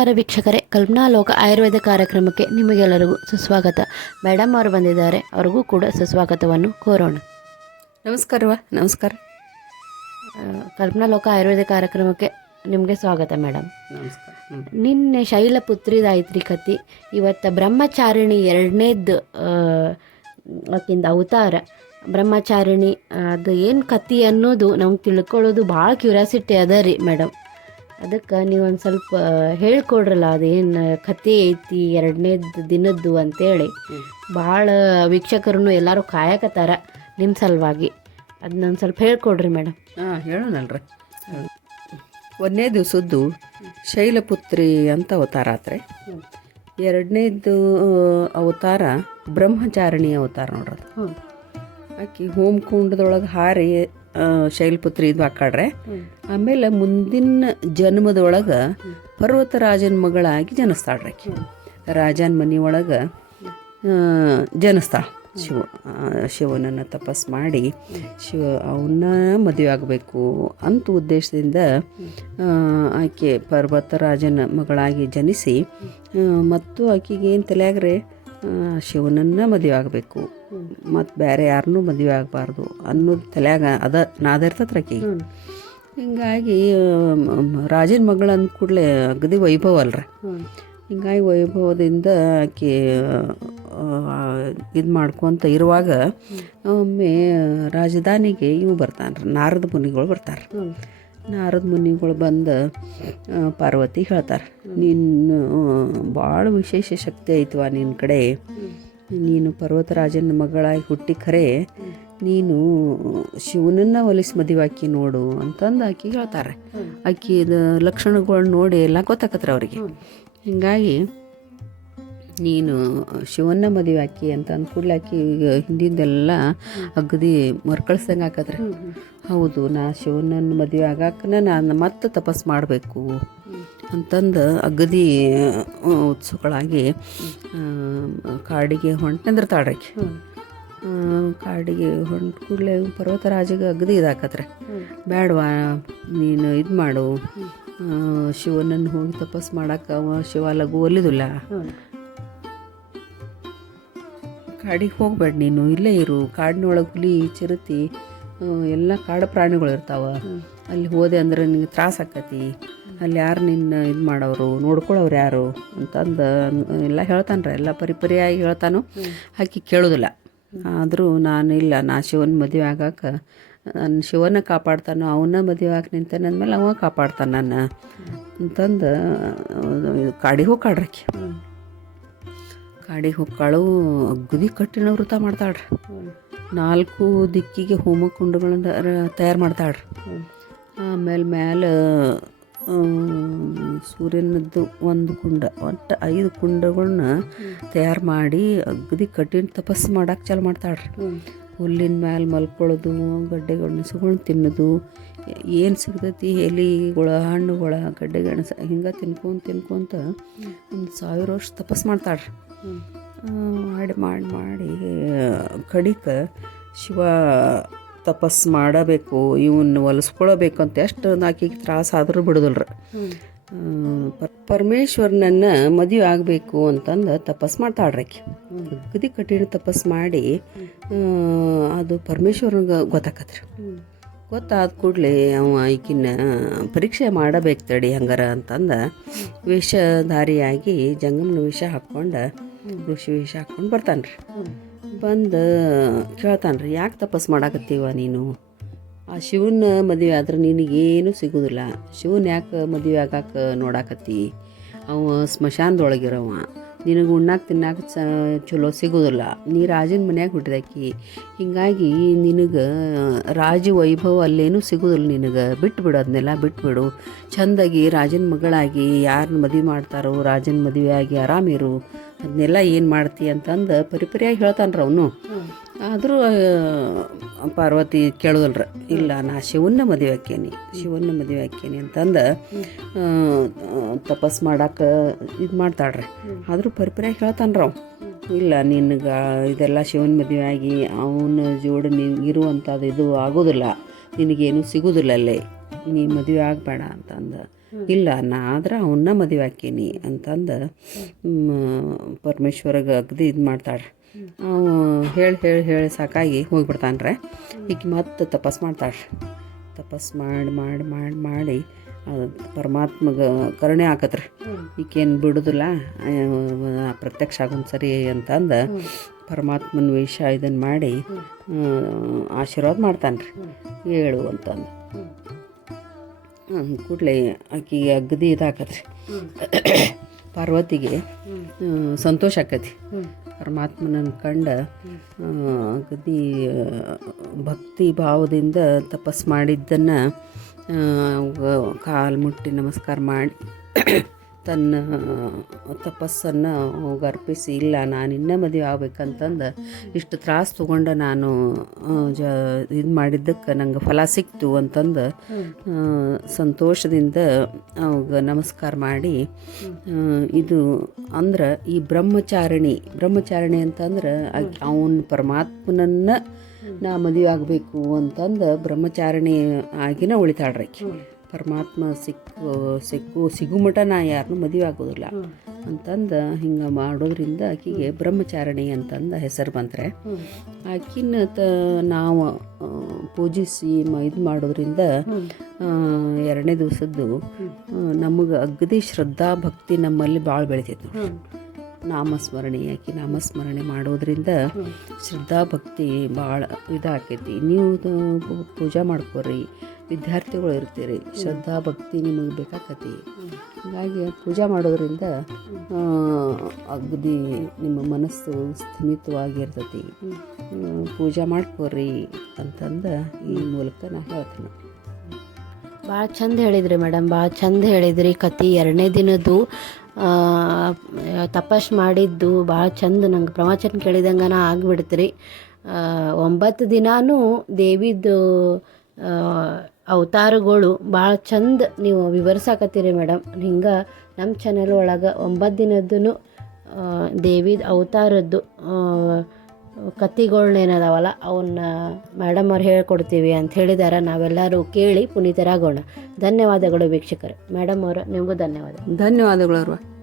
ನಮಸ್ಕಾರ ವೀಕ್ಷಕರೇ ಕಲ್ಪನಾ ಲೋಕ ಆಯುರ್ವೇದ ಕಾರ್ಯಕ್ರಮಕ್ಕೆ ನಿಮಗೆಲ್ಲರಿಗೂ ಸುಸ್ವಾಗತ. ಮೇಡಮ್ ಅವರು ಬಂದಿದ್ದಾರೆ ಅವ್ರಿಗೂ ಕೂಡ ಸುಸ್ವಾಗತವನ್ನು ಕೋರೋಣ. ನಮಸ್ಕಾರವ ನಮಸ್ಕಾರ. ಕಲ್ಪನಾ ಲೋಕ ಆಯುರ್ವೇದ ಕಾರ್ಯಕ್ರಮಕ್ಕೆ ನಿಮಗೆ ಸ್ವಾಗತ ಮೇಡಮ್. ನಮಸ್ಕಾರ ನಿನ್ನೆ ಶೈಲ ಶೈಲಪುತ್ರಿದಾಯ್ತ್ರಿ ಕತಿ ಇವತ್ತು ಬ್ರಹ್ಮಚಾರಿಣಿ ಎರಡನೇದ್ದು ಆಕಿಂದ ಅವತಾರ. ಬ್ರಹ್ಮಚಾರಿಣಿ ಅದು ಏನು ಕತಿ ಅನ್ನೋದು ನಮ್ಗೆ ತಿಳ್ಕೊಳ್ಳೋದು ಭಾಳ ಕ್ಯೂರಿಯಾಸಿಟಿ ಅದ ರೀ ಮೇಡಮ್. ಅದಕ್ಕೆ ನೀವು ಒಂದು ಸ್ವಲ್ಪ ಹೇಳ್ಕೊಡ್ರಲ್ಲ ಅದೇನು ಕತೆ ಐತಿ ಎರಡನೇ ದಿನದ್ದು ಅಂತೇಳಿ. ಹ್ಮ್. ಭಾಳ ವೀಕ್ಷಕರು ಎಲ್ಲರೂ ಕಾಯಕತ್ತಾರ ನಿಮ್ಮ ಸಲುವಾಗಿ. ಅದನ್ನ ಒಂದು ಸ್ವಲ್ಪ ಹೇಳ್ಕೊಡ್ರಿ ಮೇಡಮ್ ಹಾಂ ಹೇಳೋಣಲ್ರಿ. ಒಂದನೇ ದಿವಸದ್ದು ಶೈಲಪುತ್ರಿ ಅಂತ ಅವತಾರ ಆತ್ರಿ. ಎರಡನೇದು ಅವತಾರ ಬ್ರಹ್ಮಚಾರಿಣಿ ಅವತಾರ ನೋಡ್ರಿ ಹ್ಞೂ ಆಕಿ ಹೋಮಕುಂಡದೊಳಗೆ ಹಾರಿ ಆ, ಶೈಲಪುತ್ರಿ ಇದು ಹಾಕಾಡ್ರೆ ಆಮೇಲೆ ಮುಂದಿನ ಜನ್ಮದೊಳಗೆ ಪರ್ವತರಾಜನ ಮಗಳಾಗಿ ಜನಿಸ್ತಾಳ್ರಿ ರಾಜನ ಮನೆಯೊಳಗೆ ಒಳಗೆ ಜನಿಸ್ತಾಳ ಶಿವ ಶಿವನನ್ನು ತಪಸ್ ಮಾಡಿ ಶಿವ ಅವನ್ನ ಮದುವೆ ಆಗಬೇಕು ಅಂತ ಉದ್ದೇಶದಿಂದ ಆಕೆ ಆಕೆ ಪರ್ವತರಾಜನ ಮಗಳಾಗಿ ಜನಿಸಿ ಮತ್ತು ಆಕೆಗೆ ಏನು ತಲೆಯಾಗ್ರೆ ಶಿವನನ್ನು ಮದುವೆ ಆಗಬೇಕು ಮತ್ತು ಬೇರೆ ಯಾರನ್ನೂ ಮದುವೆ ಆಗಬಾರ್ದು ಅನ್ನೋದು ತಲೆಯಾಗ ಅದ ನಾದ ಇರ್ತತ್ರ ಆಕೆಗೆ ಹಿಂಗಾಗಿ ರಾಜನ ಮಗಳು ಅಂದ ಕೂಡಲೇ ಅಗದಿ ವೈಭವ ಅಲ್ರಿ. ಹಿಂಗಾಗಿ ವೈಭವದಿಂದ ಆಕೆ ಇದು ಮಾಡ್ಕೊತ ಇರುವಾಗ ಒಮ್ಮೆ ರಾಜಧಾನಿಗೆ ಇವು ಬರ್ತಾನೆ ನಾರದ ಮುನಿಗಳು ಬರ್ತಾರೆ. ನಾರದ ಮುನಿಗಳು ಬಂದು ಪಾರ್ವತಿ ಹೇಳ್ತಾರೆ ನಿನ್ನ ಭಾಳ ವಿಶೇಷ ಶಕ್ತಿ ಐತವ ನಿನ್ನ ಕಡೆ. ನೀನು ಪರ್ವತರಾಜನ ಮಗಳಾಗಿ ಹುಟ್ಟಿ ಖರೆ ನೀನು ಶಿವನನ್ನ ಒಲಿಸಿ ಮದುವೆ ಆಕಿ ನೋಡು ಅಂತಂದು ಆಕಿ ಹೇಳ್ತಾರೆ. ಆಕಿದ ಲಕ್ಷಣಗಳು ನೋಡಿ ಎಲ್ಲ ಗೊತ್ತಾಕತ್ರ ಅವರಿಗೆ. ಹಿಂಗಾಗಿ ನೀನು ಶಿವನ್ನ ಮದುವೆ ಆಕಿ ಅಂತ ಅಂದ್ಕೂಡ್ಲೆ ಆಕಿ ಈಗ ಹಿಂದಿಂದೆಲ್ಲ ಅಗದಿ ಮರ್ಕಳಿಸ್ದಂಗೆ ಆಕತ್ರಿ. ಹೌದು, ನಾ ಶಿವನನ್ನು ಮದುವೆ ಆಗಾಕನ ನಾನು ಮತ್ತೆ ತಪಸ್ ಮಾಡಬೇಕು. ಅಂತಂದು ಅಗದಿ ಉತ್ಸುಕಳಾಗಿ ಕಾಡಿಗೆ ಹೊಂಟು ತಾಡಕ್ಕೆ ಕಾಡಿಗೆ ಹೊಂಟ ಕೂಡಲೇ ಪರ್ವತರಾಜಿಗೆ ಅಗದಿ ಇದಾಕತ್ರೆ. ಬೇಡವಾ ನೀನು ಇದು ಮಾಡು. ಶಿವನನ್ನು ಹೋಗಿ ತಪಸ್ ಮಾಡಕ್ಕೆ ಅವ ಶಿವ ಲಘು ಒಲಿದಿಲ್ಲ. ಕಾಡಿಗೆ ಹೋಗ್ಬೇಡ ನೀನು, ಇಲ್ಲೇ ಇರು. ಕಾಡಿನೊಳಗೆ ಹುಲಿ, ಚಿರತಿ ಎಲ್ಲ ಕಾಡು ಪ್ರಾಣಿಗಳು ಇರ್ತಾವ. ಅಲ್ಲಿ ಹೋದೆ ಅಂದ್ರೆ ನಿನಗೆ ತ್ರಾಸ ಆಕತಿ. ಅಲ್ಲಿ ಯಾರು ನಿನ್ನ ಇದು ಮಾಡೋರು, ನೋಡ್ಕೊಳ್ಳೋರು ಯಾರು ಅಂತಂದು, ಎಲ್ಲ ಹೇಳ್ತಾನ್ರಿ, ಎಲ್ಲ ಪರಿಪರಿಯಾಗಿ ಹೇಳ್ತಾನು. ಆಕೆ ಕೇಳೋದಿಲ್ಲ. ಆದರೂ ನಾನು ಇಲ್ಲ, ನಾ ಶಿವನ ಮದುವೆ ಆಗಾಕ, ನನ್ನ ಶಿವನ ಕಾಪಾಡ್ತಾನೋ, ಅವನ್ನ ಮದುವೆ ಆಗಿ ನಿಂತಾನೆ ಅಂದಮೇಲೆ ಅವ ಕಾಪಾಡ್ತಾನೆ ನನ್ನ ಅಂತಂದು ಕಾಡಿಗೆ ಹೋಗಿ ಕಾಡ್ರಕ್ಕಿ ಕಾಡಿಗೆ ಹೊಕ್ಕಾಳು ಅಗ್ದಿ ಕಟ್ಟಿನ ವೃತ ಮಾಡ್ತಾಳ್ರಿ. ನಾಲ್ಕು ದಿಕ್ಕಿಗೆ ಹೋಮ ಕುಂಡಗಳನ್ನ ತಯಾರು ಮಾಡ್ತಾಳ್ರಿ. ಆಮೇಲೆ ಮ್ಯಾಲೆ ಸೂರ್ಯನದ್ದು ಒಂದು ಕುಂಡ. ಒಟ್ಟು ಐದು ಕುಂಡಗಳನ್ನ ತಯಾರು ಮಾಡಿ ಅಗದಿ ಕಠಿಣ ತಪಸ್ಸು ಮಾಡಕ್ಕೆ ಚಾಲು ಮಾಡ್ತಾಳ್ರಿ. ಹುಲ್ಲಿನ ಮ್ಯಾಲೆ ಮಲ್ಕೊಳ್ಳೋದು ಗಡ್ಡೆ ಗೆಣಸುಗಳನ್ನ ತಿನ್ನೋದು ಏನು ಸಿಗ್ತೈತಿ? ಎಲಿಗಳ ಹಣ್ಣುಗಳ ಗಡ್ಡೆ ಗೆಣಸು ಹಿಂಗೆ ತಿನ್ಕೊಂತ ತಿನ್ಕೊಂತ ಒಂದು ಸಾವಿರ ವರ್ಷ ತಪಸ್ಸು ಮಾಡ್ತಾಳ್ರಿ. ರೀ ಮಾಡಿ ಮಾಡಿ ಮಾಡಿ ಕಡಿಕ ಶಿವ ತಪಸ್ಸು ಮಾಡಬೇಕು ಇವನ್ನ ಒಲಿಸ್ಕೊಳ್ಬೇಕಂತ ಎಷ್ಟು ಆಕೆಗೆ ತ್ರಾಸ ಆದರೂ ಬಿಡೋದಿಲ್ರಿ. ಪರಮೇಶ್ವರನನ್ನ ಮದುವೆ ಆಗಬೇಕು ಅಂತಂದು ತಪಸ್ ಮಾಡ್ತಾಳ್ರಿ ಆಕೆ. ಅಗದಿ ಕಠಿಣ ತಪಸ್ ಮಾಡಿ ಅದು ಪರಮೇಶ್ವರನಿಗೆ ಗೊತ್ತಾಕತ್ರಿ. ಗೊತ್ತಾದ ಕೂಡಲೇ ಅವ ಈಕಿನ ಪರೀಕ್ಷೆ ಮಾಡಬೇಕು ತಡಿ ಹಂಗಾರ ಅಂತಂದ ವೇಷಧಾರಿಯಾಗಿ ಜಂಗಮನ ವಿಷ ಹಾಕ್ಕೊಂಡು ಋಷಿ ವೇಷ ಹಾಕ್ಕೊಂಡು ಬರ್ತಾನ್ರಿ. ಬಂದು ಕೇಳ್ತಾನೆ ರೀ ಯಾಕೆ ತಪಸ್ ಮಾಡಾಕತ್ತೀವ ನೀನು? ಆ ಶಿವನ ಮದುವೆ ಆದ್ರೆ ನಿನಗೇನು ಸಿಗೋದಿಲ್ಲ. ಶಿವನ ಯಾಕೆ ಮದುವೆ ಆಗಾಕ ನೋಡಾಕತ್ತಿ? ಅವ ಸ್ಮಶಾನದೊಳಗಿರವ. ನಿನಗೆ ಉಣ್ಣಾಕ ತಿನ್ನಾಕ ಚ, ಚಲೋ ಸಿಗೋದಿಲ್ಲ. ನೀ ರಾಜನ ಮನ್ಯಾಗ ಹುಟ್ಟಿದಾಕಿ, ಹೀಗಾಗಿ ನಿನಗೆ ರಾಜ ವೈಭವ ಅಲ್ಲೇನೂ ಸಿಗೋದಿಲ್ಲ ನಿನಗೆ. ಬಿಟ್ಬಿಡು ಅದನ್ನೆಲ್ಲ ಬಿಟ್ಬಿಡು ಚಂದಾಗಿ ರಾಜನ ಮಗಳಾಗಿ ಯಾರನ್ನ ಮದುವೆ ಮಾಡ್ತಾರೋ, ರಾಜನ ಮದುವೆ ಆಗಿ ಆರಾಮಿರು. ಅದನ್ನೆಲ್ಲ ಏನು ಮಾಡ್ತಿ ಅಂತಂದು ಪರಿಪರಿಯಾಗಿ ಹೇಳ್ತಾನ್ರ ಅವನು. ಆದರೂ ಪಾರ್ವತಿ ಕೇಳೋದಲ್ರ, ಇಲ್ಲ ನಾ ಶಿವನ್ನ ಮದುವೆ ಆಕೇನಿ ಶಿವನ್ನ ಮದುವೆ ಆಕೇನಿ ಅಂತಂದು ತಪಸ್ ಮಾಡಕ್ಕೆ ಇದು ಮಾಡ್ತಾಳ್ರಿ. ಆದರೂ ಪರಿಪರಿಯಾಗಿ ಹೇಳ್ತಾನ್ರ ಅವ ಇಲ್ಲ, ನಿನಗೆ ಇದೆಲ್ಲ ಶಿವನ ಮದುವೆ ಆಗಿ ಅವನ ಜೋಡಿ ನಿನಗಿರುವಂಥದ್ದು ಇದು ಆಗೋದಿಲ್ಲ, ನಿನಗೇನು ಸಿಗೋದಿಲ್ಲ ಅಲ್ಲೇ, ನೀ ಮದುವೆ ಆಗಬೇಡ ಅಂತಂದು. ಇಲ್ಲ ನಾ ಆದ್ರೆ ಅವನ್ನ ಮದುವೆ ಹಾಕೀನಿ ಅಂತಂದು ಪರಮೇಶ್ವರಗೆ ಅಗದಿ ಇದು ಮಾಡ್ತಾಳೆ. ಅವು ಹೇಳಿ ಹೇಳಿ ಹೇಳಿ ಸಾಕಾಗಿ ಹೋಗ್ಬಿಡ್ತಾನ್ರೆ. ಈಗ ಮತ್ತೆ ತಪಸ್ ಮಾಡ್ತಾಳೆ. ತಪಸ್ ಮಾಡಿ ಮಾಡಿ ಮಾಡಿ ಮಾಡಿ ಅದು ಪರಮಾತ್ಮಗ ಕರುಣೆ ಹಾಕತ್ರಿ. ಈಕೇನು ಬಿಡುದಿಲ್ಲ ಪ್ರತ್ಯಕ್ಷ ಆಗೊಂದು ಸರಿ ಅಂತಂದು ಪರಮಾತ್ಮನ ವೇಷ ಇದನ್ನು ಮಾಡಿ ಆಶೀರ್ವಾದ ಮಾಡ್ತಾನೆ ರೀ ಹೇಳು ಅಂತಂದು. ಕೂಡಲೇ ಆಕಿ ಅಗದಿ ಇದಾಕತ್ರಿ. ಪಾರ್ವತಿಗೆ ಸಂತೋಷ ಆಕತಿ ಪರಮಾತ್ಮನನ್ನು ಕಂಡ ಅಗದಿ ಭಕ್ತಿ ಭಾವದಿಂದ ತಪಸ್ ಮಾಡಿದ್ದನ್ನು ಕಾಲು ಮುಟ್ಟಿ ನಮಸ್ಕಾರ ಮಾಡಿ ತನ್ನ ತಪಸ್ಸನ್ನು ಅರ್ಪಿಸಿ, ಇಲ್ಲ ನಾನು ಇನ್ನೂ ಮದುವೆ ಆಗ್ಬೇಕಂತಂದು ಇಷ್ಟು ತ್ರಾಸು ತೊಗೊಂಡು ನಾನು ಜ, ಇದು ಮಾಡಿದ್ದಕ್ಕೆ ನಂಗೆ ಫಲ ಸಿಕ್ತು ಅಂತಂದು ಸಂತೋಷದಿಂದ ಅವಾಗ ನಮಸ್ಕಾರ ಮಾಡಿ ಇದು ಅಂದ್ರೆ ಈ ಬ್ರಹ್ಮಚಾರಿಣಿ ಬ್ರಹ್ಮಚಾರಿಣಿ ಅಂತಂದ್ರೆ ಅವನ ಪರಮಾತ್ಮನನ್ನು ನಾ ಮದುವೆ ಆಗಬೇಕು ಅಂತಂದು ಬ್ರಹ್ಮಚಾರಿಣಿ ಆಗಿನ ಉಳಿತಾಳ್ರಿ ಪರಮಾತ್ಮ ಸಿಕ್ಕು ಸಿಕ್ಕು ಸಿಗುಮಟ ನಾ ಯಾರನ್ನೂ ಮದುವೆ ಆಗೋದಿಲ್ಲ. ಅಂತಂದು ಹಿಂಗೆ ಮಾಡೋದ್ರಿಂದ ಆಕೆಗೆ ಬ್ರಹ್ಮಚಾರಣಿ ಅಂತಂದು ಹೆಸರು ಬಂದರೆ ಆಕಿನ ತ ನಾವು ಪೂಜಿಸಿ ಮ ಇದು ಮಾಡೋದ್ರಿಂದ ಎರಡನೇ ದಿವಸದ್ದು ನಮಗೆ ಅಗದಿ ಶ್ರದ್ಧಾ ಭಕ್ತಿ ನಮ್ಮಲ್ಲಿ ಭಾಳ ಬೆಳಿತೈತೆ ನಾಮಸ್ಮರಣೆ ಆಕಿ ನಾಮಸ್ಮರಣೆ ಮಾಡೋದ್ರಿಂದ ಶ್ರದ್ಧಾ ಭಕ್ತಿ ಭಾಳ ಇದಾಕೈತಿ. ನೀವು ಪೂಜೆ ಮಾಡ್ಕೊರಿ, ವಿದ್ಯಾರ್ಥಿಗಳು ಇರ್ತೀರಿ ಶ್ರದ್ಧಾ ಭಕ್ತಿ ನಿಮಗೆ ಬೇಕಾಕತಿ. ಹಾಗಾಗಿ ಪೂಜೆ ಮಾಡೋದ್ರಿಂದ ಅಗದಿ ನಿಮ್ಮ ಮನಸ್ಸು ಸ್ಥಿಮಿತವಾಗಿರ್ತತಿ. ಪೂಜೆ ಮಾಡ್ಕೊರಿ ಅಂತಂದು ಈ ಮೂಲಕ ನಾ ಹೇಳ್ತೀನಿ. ಭಾಳ ಚಂದ ಹೇಳಿದ್ರಿ ಮೇಡಮ್, ಭಾಳ ಚಂದ ಹೇಳಿದ್ರಿ ಕತಿ. ಎರಡನೇ ದಿನದ್ದು ತಪಸ್ ಮಾಡಿದ್ದು ಭಾಳ ಚಂದ ನಂಗೆ. ಪ್ರವಚನ ಕೇಳಿದಂಗನ ಆಗಿಬಿಡ್ತ್ರಿ. ಒಂಬತ್ತು ದಿನಾನೂ ದೇವಿದು ಅವತಾರಗಳು ಭಾಳ ಚಂದ ನೀವು ವಿವರಿಸಾಕತ್ತೀರಿ ಮೇಡಮ್. ಹಿಂಗೆ ನಮ್ಮ ಚಾನೆಲ್ ಒಳಗೆ ಒಂಬತ್ತು ದಿನದ್ದು ದೇವಿದ ಅವತಾರದ್ದು ಕತ್ತಿಗಳ್ನೇನದಾವಲ್ಲ, ಅವನ್ನ ಮೇಡಮ್ ಅವ್ರು ಹೇಳ್ಕೊಡ್ತೀವಿ ಅಂತ ಹೇಳಿದಾರೆ. ನಾವೆಲ್ಲರೂ ಕೇಳಿ ಪುನೀತರಾಗೋಣ. ಧನ್ಯವಾದಗಳು ವೀಕ್ಷಕರೇ. ಮೇಡಮ್ ಅವರು, ನಿಮಗೂ ಧನ್ಯವಾದ. ಧನ್ಯವಾದಗಳು ಅವ್ರವ್ವ